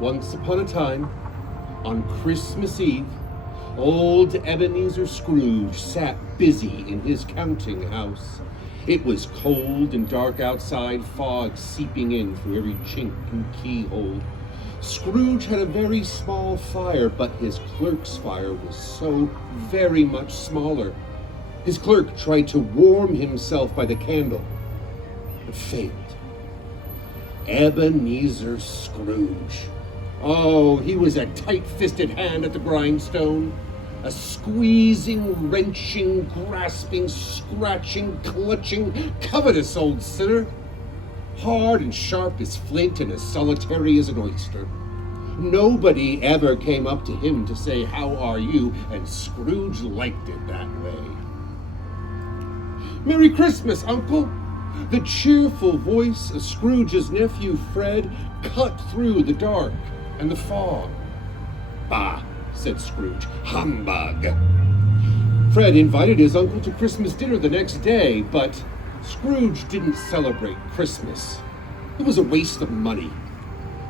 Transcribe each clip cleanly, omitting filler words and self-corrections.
Once upon a time, on Christmas Eve, old Ebenezer Scrooge sat busy in his counting house. It was cold and dark outside, fog seeping in through every chink and keyhole. Scrooge had a very small fire, but his clerk's fire was so very much smaller. His clerk tried to warm himself by the candle, but failed. Ebenezer Scrooge. Oh, he was a tight-fisted hand at the grindstone, a squeezing, wrenching, grasping, scratching, clutching, covetous old sinner, hard and sharp as flint and as solitary as an oyster. Nobody ever came up to him to say, "How are you?" and Scrooge liked it that way. "Merry Christmas, Uncle!" The cheerful voice of Scrooge's nephew Fred cut through the dark and the fog. "Bah," said Scrooge. "Humbug." Fred invited his uncle to Christmas dinner the next day, but Scrooge didn't celebrate Christmas. It was a waste of money.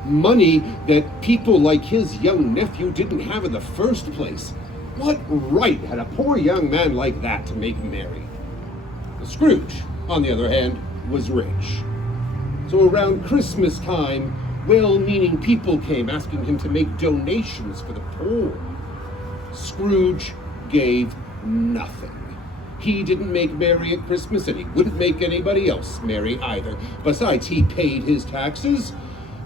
Money that people like his young nephew didn't have in the first place. What right had a poor young man like that to make merry? Scrooge, on the other hand, was rich. So around Christmas time, well-meaning people came asking him to make donations for the poor. Scrooge gave nothing. He didn't make merry at Christmas, and he wouldn't make anybody else merry either. Besides, he paid his taxes.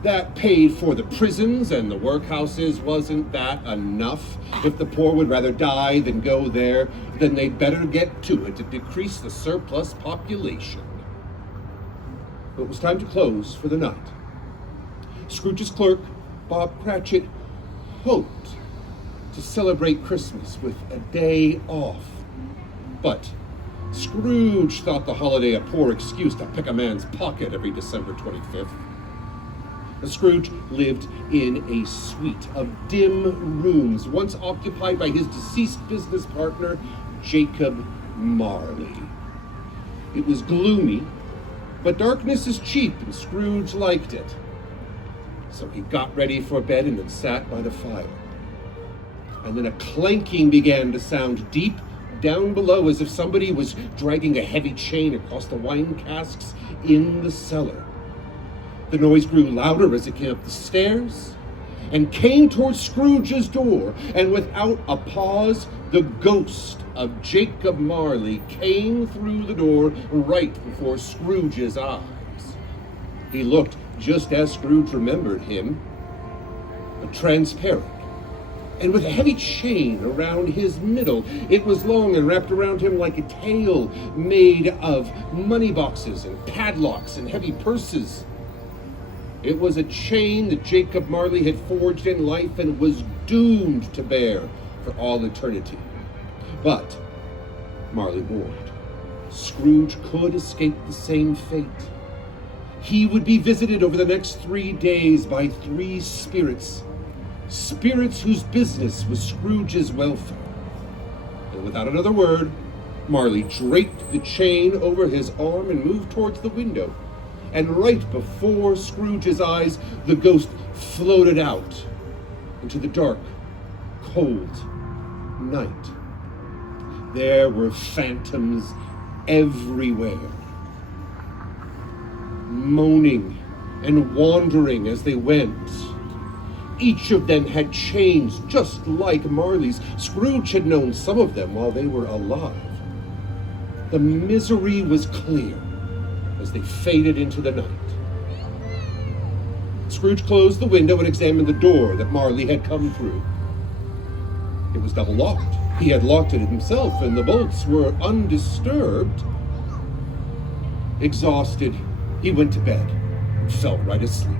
That paid for the prisons and the workhouses. Wasn't that enough? If the poor would rather die than go there, then they'd better get to it to decrease the surplus population. It was time to close for the night. Scrooge's clerk, Bob Cratchit, hoped to celebrate Christmas with a day off. But Scrooge thought the holiday a poor excuse to pick a man's pocket every December 25th. Scrooge lived in a suite of dim rooms once occupied by his deceased business partner, Jacob Marley. It was gloomy, but darkness is cheap, and Scrooge liked it. So he got ready for bed and then sat by the fire. And then a clanking began to sound deep down below, as if somebody was dragging a heavy chain across the wine casks in the cellar. The noise grew louder as it came up the stairs and came towards Scrooge's door, and without a pause, the ghost of Jacob Marley came through the door right before Scrooge's eyes. He looked just as Scrooge remembered him, but transparent, and with a heavy chain around his middle. It was long and wrapped around him like a tail made of money boxes and padlocks and heavy purses. It was a chain that Jacob Marley had forged in life and was doomed to bear for all eternity. But, Marley warned, Scrooge could escape the same fate. He would be visited over the next 3 days by 3 spirits, spirits whose business was Scrooge's welfare. And without another word, Marley draped the chain over his arm and moved towards the window. And right before Scrooge's eyes, the ghost floated out into the dark, cold night. There were phantoms everywhere. moaning and wandering as they went. Each of them had chains just like Marley's. Scrooge had known some of them while they were alive. The misery was clear as they faded into the night. Scrooge closed the window and examined the door that Marley had come through. It was double locked. He had locked it himself, and the bolts were undisturbed. Exhausted, he went to bed and fell right asleep.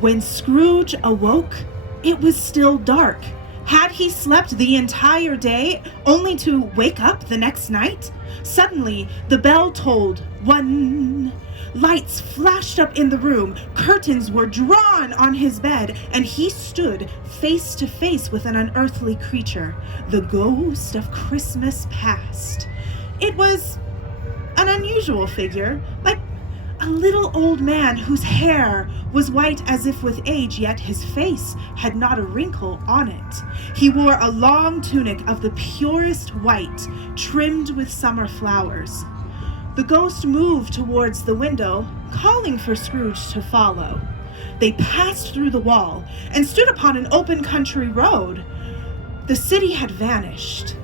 When Scrooge awoke, it was still dark. Had he slept the entire day only to wake up the next night? Suddenly, the bell tolled 1. Lights flashed up in the room, curtains were drawn on his bed, and he stood face to face with an unearthly creature, the ghost of Christmas past. It was an unusual figure, like a little old man whose hair was white as if with age, yet his face had not a wrinkle on it. He wore a long tunic of the purest white, trimmed with summer flowers. The ghost moved towards the window, calling for Scrooge to follow. They passed through the wall and stood upon an open country road. The city had vanished.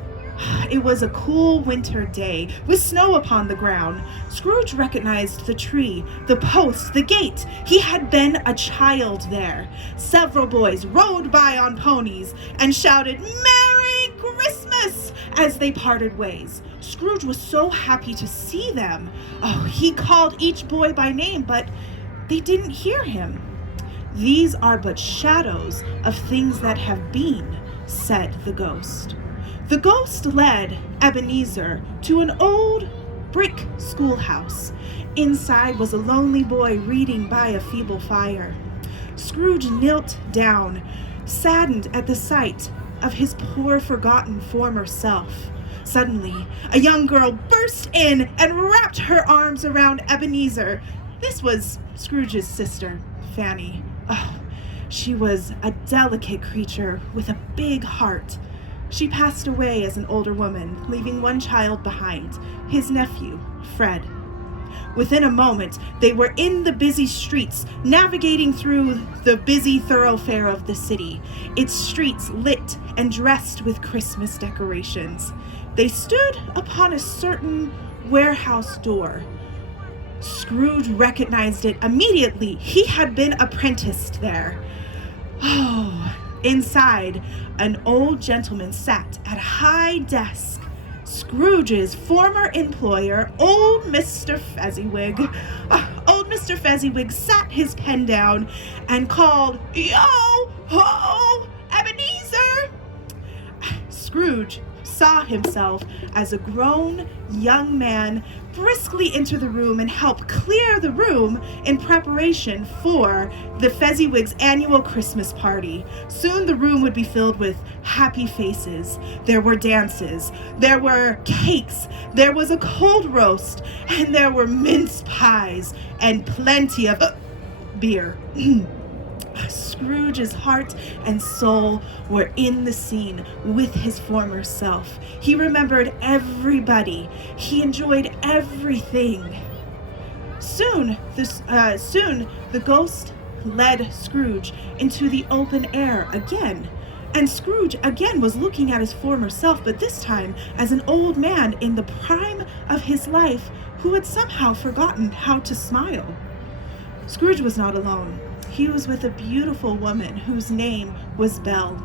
It was a cool winter day, with snow upon the ground. Scrooge recognized the tree, the post, the gate. He had been a child there. Several boys rode by on ponies and shouted, "Merry Christmas!" as they parted ways. Scrooge was so happy to see them. Oh, he called each boy by name, but they didn't hear him. "These are but shadows of things that have been," said the ghost. The ghost led Ebenezer to an old brick schoolhouse. Inside was a lonely boy reading by a feeble fire. Scrooge knelt down, saddened at the sight of his poor, forgotten former self. Suddenly, a young girl burst in and wrapped her arms around Ebenezer. This was Scrooge's sister, Fanny. Oh, she was a delicate creature with a big heart. She passed away as an older woman, leaving one child behind, his nephew, Fred. Within a moment, they were in the busy streets, navigating through the busy thoroughfare of the city, its streets lit and dressed with Christmas decorations. They stood upon a certain warehouse door. Scrooge recognized it immediately. He had been apprenticed there. Oh, inside, an old gentleman sat at a high desk. Scrooge's former employer, old Mr. Fezziwig. Old Mr. Mr. Fezziwig sat his pen down and called, "Yo-ho, Ebenezer!" Scrooge saw himself as a grown young man briskly enter the room and help clear the room in preparation for the Fezziwigs' annual Christmas party. Soon the room would be filled with happy faces. There were dances, there were cakes, there was a cold roast, and there were mince pies and plenty of beer. Scrooge's heart and soul were in the scene with his former self. He remembered everybody. He enjoyed everything. Soon the ghost led Scrooge into the open air again. And Scrooge again was looking at his former self, but this time as an old man in the prime of his life who had somehow forgotten how to smile. Scrooge was not alone. He was with a beautiful woman whose name was Belle,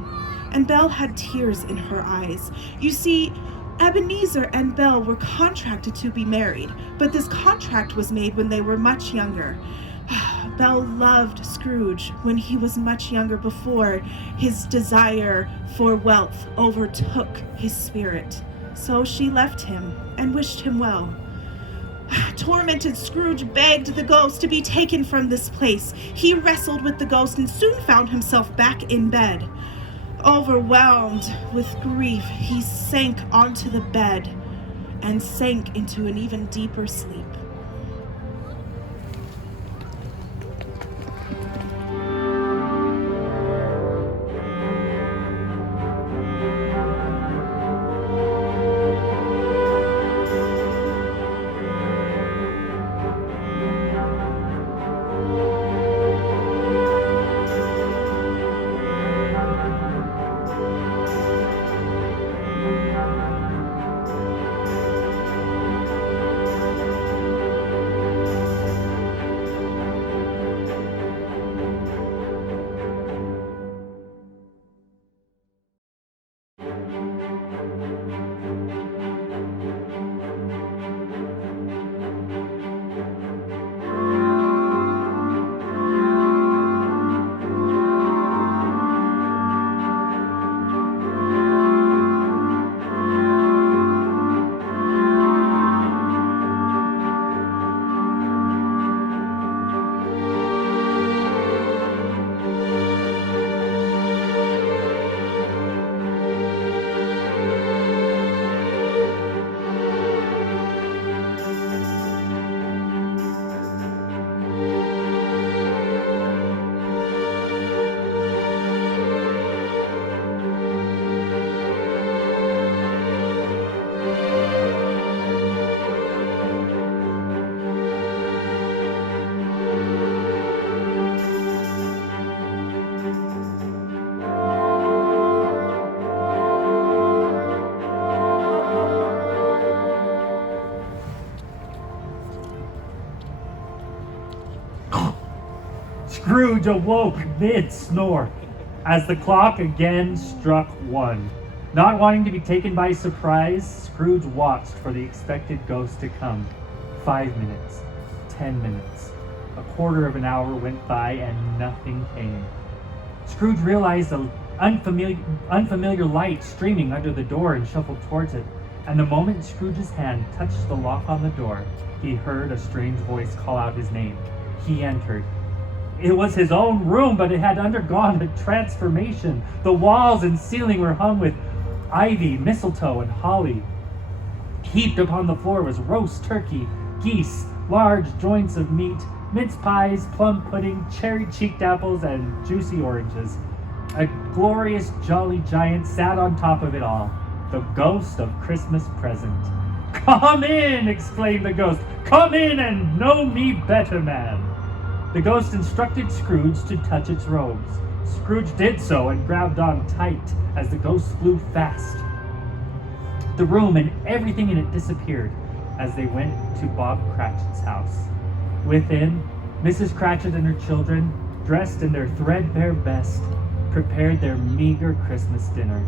and Belle had tears in her eyes. You see, Ebenezer and Belle were contracted to be married, but this contract was made when they were much younger. Belle loved Scrooge when he was much younger, before his desire for wealth overtook his spirit. So she left him and wished him well. Tormented Scrooge begged the ghost to be taken from this place. He wrestled with the ghost and soon found himself back in bed. Overwhelmed with grief, he sank onto the bed and sank into an even deeper sleep. Scrooge awoke mid-snore as the clock again struck 1. Not wanting to be taken by surprise, Scrooge watched for the expected ghost to come. 5 minutes, 10 minutes, a quarter of an hour went by and nothing came. Scrooge realized an unfamiliar light streaming under the door and shuffled towards it. And the moment Scrooge's hand touched the lock on the door, he heard a strange voice call out his name. He entered. It was his own room, but it had undergone a transformation. The walls and ceiling were hung with ivy, mistletoe, and holly. Heaped upon the floor was roast turkey, geese, large joints of meat, mince pies, plum pudding, cherry-cheeked apples, and juicy oranges. A glorious, jolly giant sat on top of it all, the ghost of Christmas present. "Come in!" exclaimed the ghost. "Come in and know me better, man." The ghost instructed Scrooge to touch its robes. Scrooge did so and grabbed on tight as the ghost flew fast. The room and everything in it disappeared as they went to Bob Cratchit's house. Within, Mrs. Cratchit and her children, dressed in their threadbare best, prepared their meager Christmas dinner.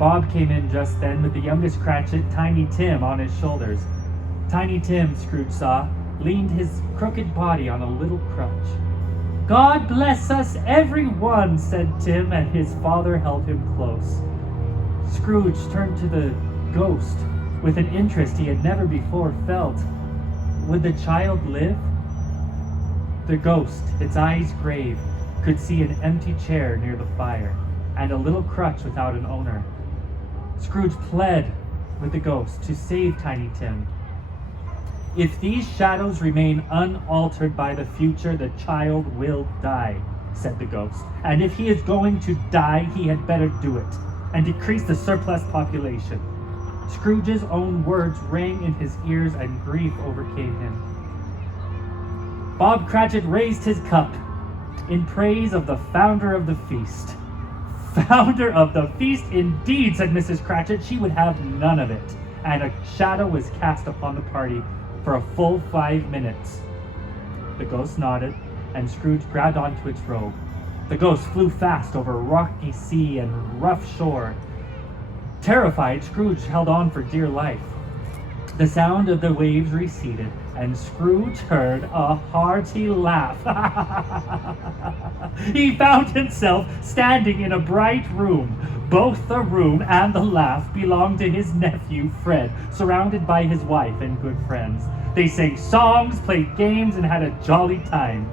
Bob came in just then with the youngest Cratchit, Tiny Tim, on his shoulders. Tiny Tim, Scrooge saw, leaned his crooked body on a little crutch. "God bless us, everyone," said Tim, and his father held him close. Scrooge turned to the ghost with an interest he had never before felt. Would the child live? The ghost, its eyes grave, could see an empty chair near the fire and a little crutch without an owner. Scrooge pled with the ghost to save Tiny Tim. "If these shadows remain unaltered by the future, the child will die," said the ghost. "And if he is going to die, he had better do it, and decrease the surplus population." Scrooge's own words rang in his ears, and grief overcame him. Bob Cratchit raised his cup in praise of the founder of the feast. "Founder of the feast, indeed," said Mrs. Cratchit. She would have none of it, and a shadow was cast upon the party for a full 5 minutes. The ghost nodded, and Scrooge grabbed onto its robe. The ghost flew fast over rocky sea and rough shore. Terrified, Scrooge held on for dear life. The sound of the waves receded, and Scrooge heard a hearty laugh. He found himself standing in a bright room. Both the room and the laugh belonged to his nephew, Fred, surrounded by his wife and good friends. They sang songs, played games, and had a jolly time.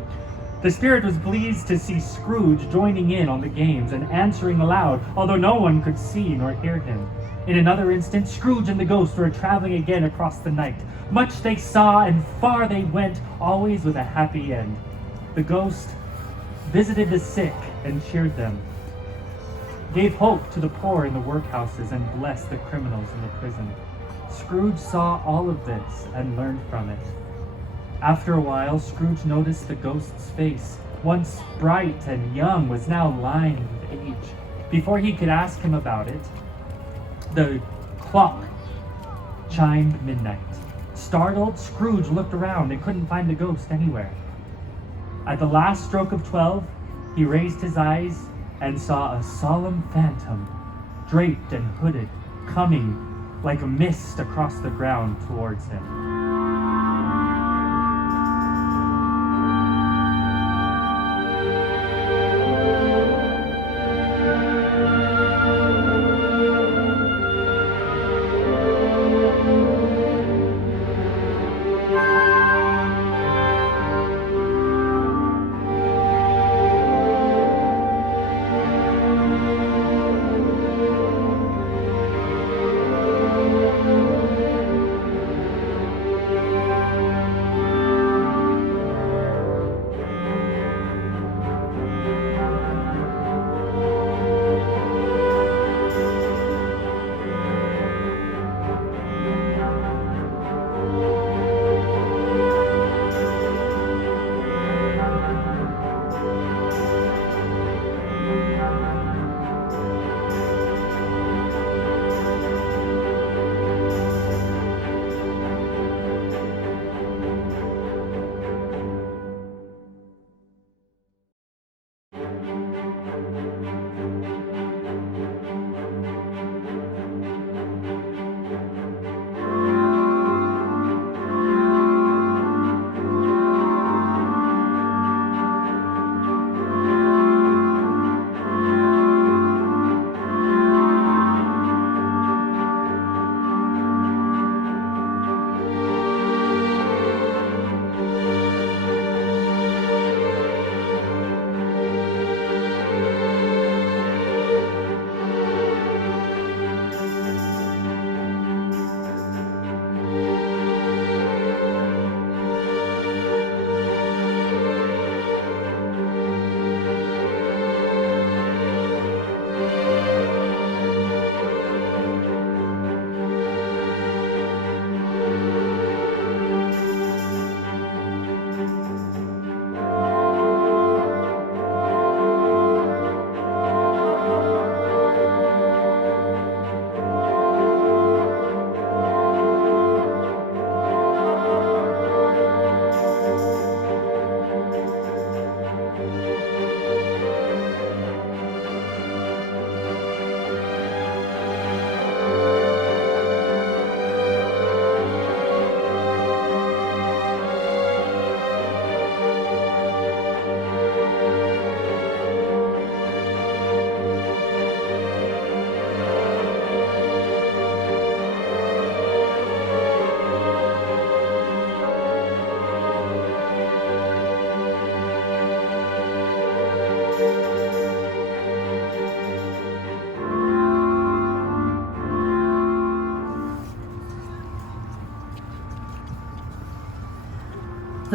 The spirit was pleased to see Scrooge joining in on the games and answering aloud, although no one could see nor hear him. In another instant, Scrooge and the ghost were traveling again across the night. Much they saw and far they went, always with a happy end. The ghost visited the sick and cheered them, gave hope to the poor in the workhouses, and blessed the criminals in the prison. Scrooge saw all of this and learned from it. After a while, Scrooge noticed the ghost's face, once bright and young, was now lined with age. Before he could ask him about it, the clock chimed midnight. Startled, Scrooge looked around and couldn't find the ghost anywhere. At the last stroke of 12, he raised his eyes and saw a solemn phantom, draped and hooded, coming like a mist across the ground towards him.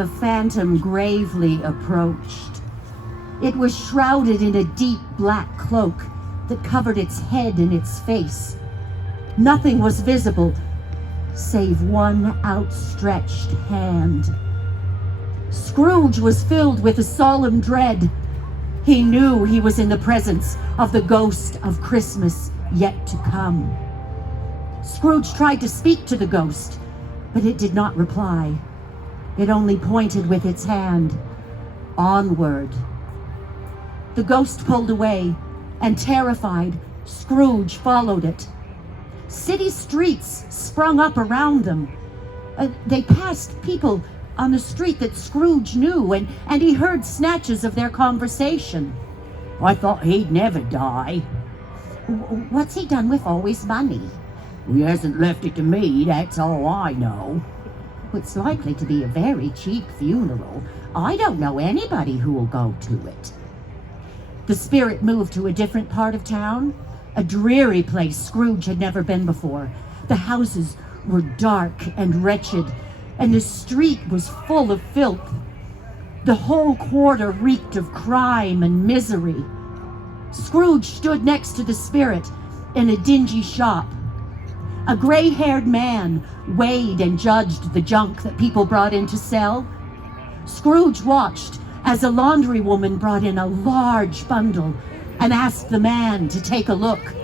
the phantom gravely approached. It was shrouded in a deep black cloak that covered its head and its face. Nothing was visible save one outstretched hand. Scrooge was filled with a solemn dread. He knew he was in the presence of the ghost of Christmas yet to come. Scrooge tried to speak to the ghost, but it did not reply. It only pointed with its hand onward. The ghost pulled away, and terrified, Scrooge followed it. City streets sprung up around them. They passed people on the street that Scrooge knew, and he heard snatches of their conversation. "I thought he'd never die." "What's he done with all his money?" "He hasn't left it to me, that's all I know." "It's likely to be a very cheap funeral. I don't know anybody who will go to it." The spirit moved to a different part of town, a dreary place Scrooge had never been before. The houses were dark and wretched, and the street was full of filth. The whole quarter reeked of crime and misery. Scrooge stood next to the spirit in a dingy shop. A gray-haired man weighed and judged the junk that people brought in to sell. Scrooge watched as a laundrywoman brought in a large bundle and asked the man to take a look.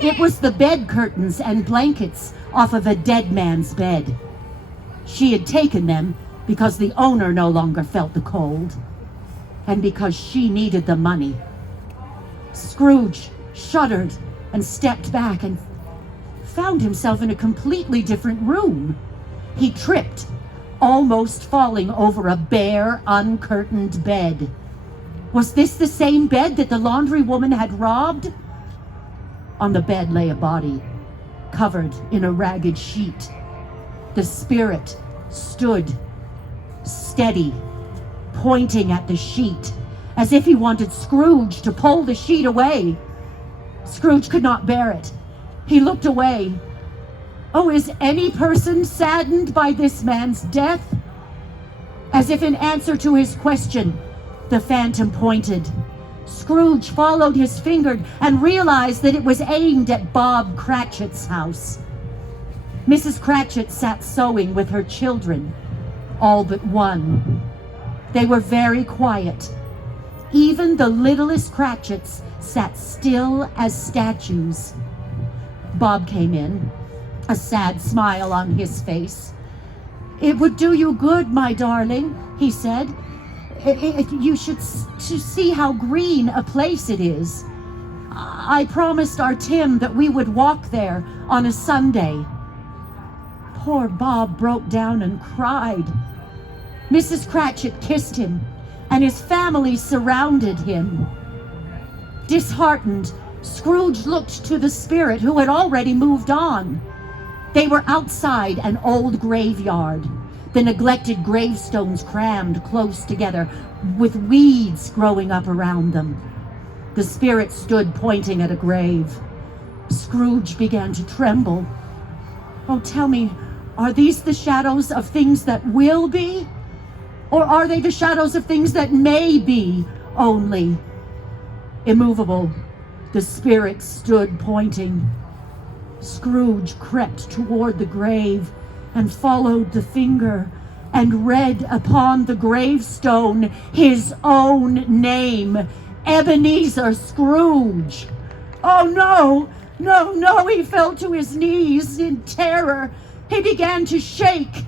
It was the bed curtains and blankets off of a dead man's bed. She had taken them because the owner no longer felt the cold, and because she needed the money. Scrooge shuddered and stepped back and found himself in a completely different room. He tripped, almost falling over a bare, uncurtained bed. Was this the same bed that the laundrywoman had robbed? On the bed lay a body, covered in a ragged sheet. The spirit stood steady, pointing at the sheet, as if he wanted Scrooge to pull the sheet away. Scrooge could not bear it. He looked away. "Oh, is any person saddened by this man's death?" As if in answer to his question, the phantom pointed. Scrooge followed his finger and realized that it was aimed at Bob Cratchit's house. Mrs. Cratchit sat sewing with her children, all but one. They were very quiet. Even the littlest Cratchits sat still as statues. Bob came in, a sad smile on his face. "It would do you good, my darling," he said. You should see how green a place it is. I promised our Tim that we would walk there on a Sunday." Poor Bob broke down and cried. Mrs. Cratchit kissed him, and his family surrounded him. Disheartened, Scrooge looked to the spirit, who had already moved on. They were outside an old graveyard, the neglected gravestones crammed close together, with weeds growing up around them. The spirit stood pointing at a grave. Scrooge began to tremble. "Oh, tell me, are these the shadows of things that will be? Or are they the shadows of things that may be only?" Immovable, the spirit stood pointing. Scrooge crept toward the grave and followed the finger and read upon the gravestone his own name, Ebenezer Scrooge. "Oh, no, no, no," he fell to his knees in terror. He began to shake.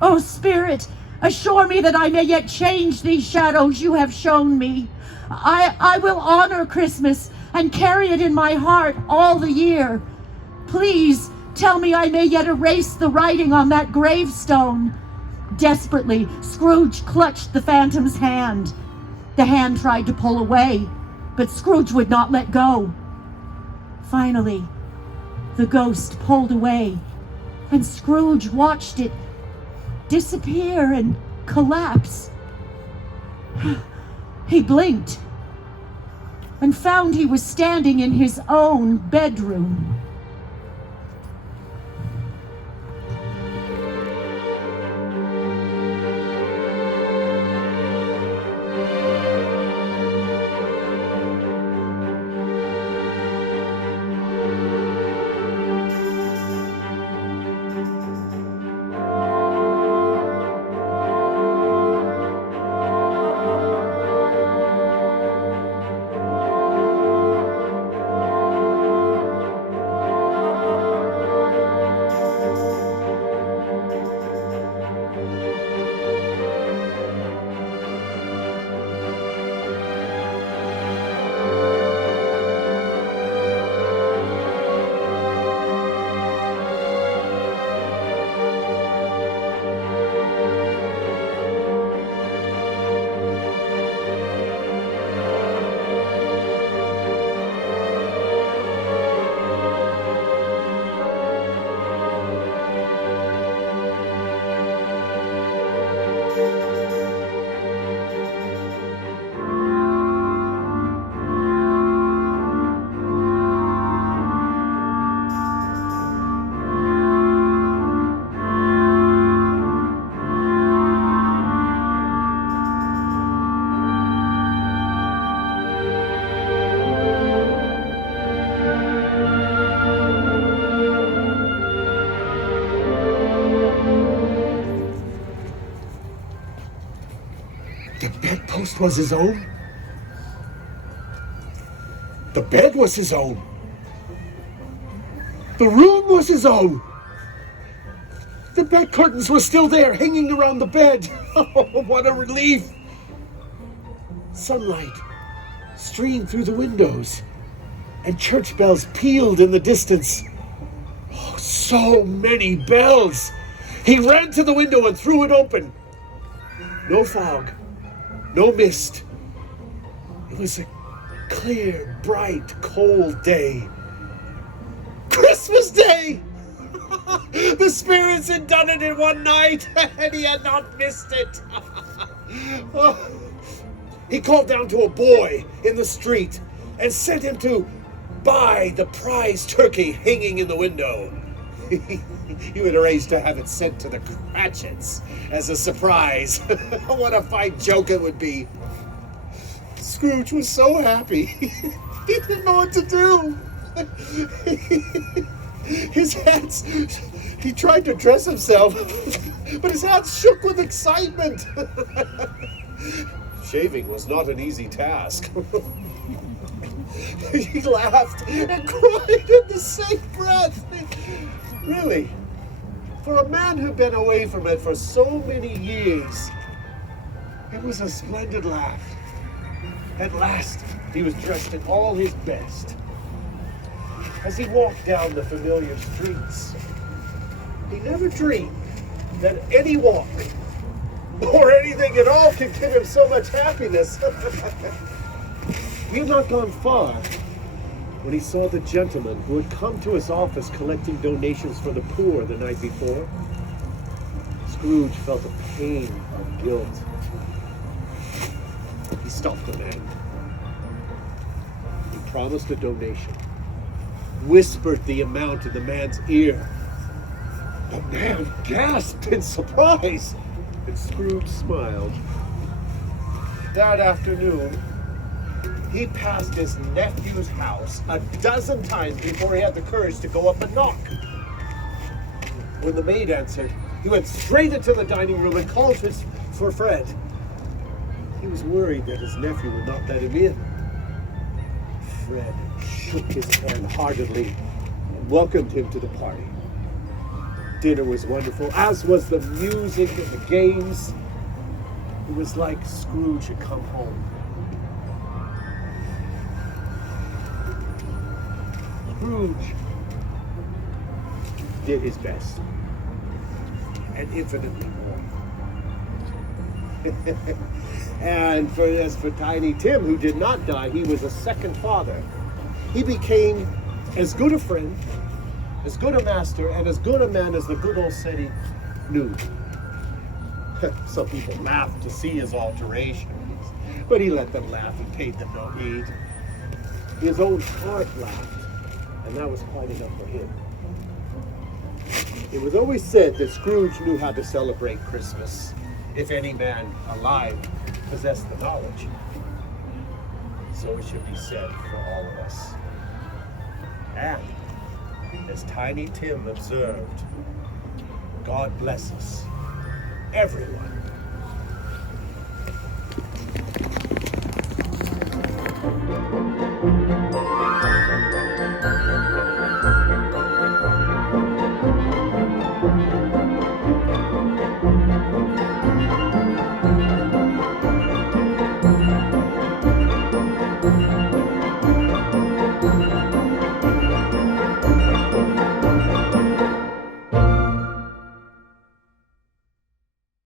"Oh, Spirit, assure me that I may yet change these shadows you have shown me. I will honor Christmas and carry it in my heart all the year. Please tell me I may yet erase the writing on that gravestone." Desperately, Scrooge clutched the phantom's hand. The hand tried to pull away, but Scrooge would not let go. Finally, the ghost pulled away, and Scrooge watched it disappear and collapse. He blinked and found he was standing in his own bedroom. house was his own. The bed was his own. The room was his own. The bed curtains were still there, hanging around the bed. Oh, what a relief. Sunlight streamed through the windows, and church bells pealed in the distance. Oh, so many bells. He ran to the window and threw it open. No fog, no mist. It was a clear, bright, cold day. Christmas Day! The spirits had done it in one night, and he had not missed it. Oh. He called down to a boy in the street and sent him to buy the prize turkey hanging in the window. He would arrange to have it sent to the Cratchits as a surprise. What a fine joke it would be. Scrooge was so happy. He didn't know what to do. His hands, he tried to dress himself, but his hands shook with excitement. Shaving was not an easy task. He laughed and cried in the same breath. Really, for a man who'd been away from it for so many years, it was a splendid laugh. At last, he was dressed in all his best. As he walked down the familiar streets, he never dreamed that any walk or anything at all could give him so much happiness. He had not gone far when he saw the gentleman who had come to his office collecting donations for the poor the night before. Scrooge felt a pain of guilt. He stopped the man. He promised a donation, whispered the amount in the man's ear. The man gasped in surprise, and Scrooge smiled. That afternoon, he passed his nephew's house a dozen times before he had the courage to go up and knock. When the maid answered, he went straight into the dining room and called for Fred. He was worried that his nephew would not let him in. Fred shook his hand heartedly and welcomed him to the party. Dinner was wonderful, as was the music and the games. It was like Scrooge had come home. Scrooge did his best, and infinitely more. And as for Tiny Tim, who did not die, he was a second father. He became as good a friend, as good a master, and as good a man as the good old city knew. Some people laughed to see his alterations, but he let them laugh and paid them no heed. His own heart laughed, and that was quite enough for him. It was always said that Scrooge knew how to celebrate Christmas, if any man alive possessed the knowledge. So it should be said for all of us. And, as Tiny Tim observed, God bless us, everyone,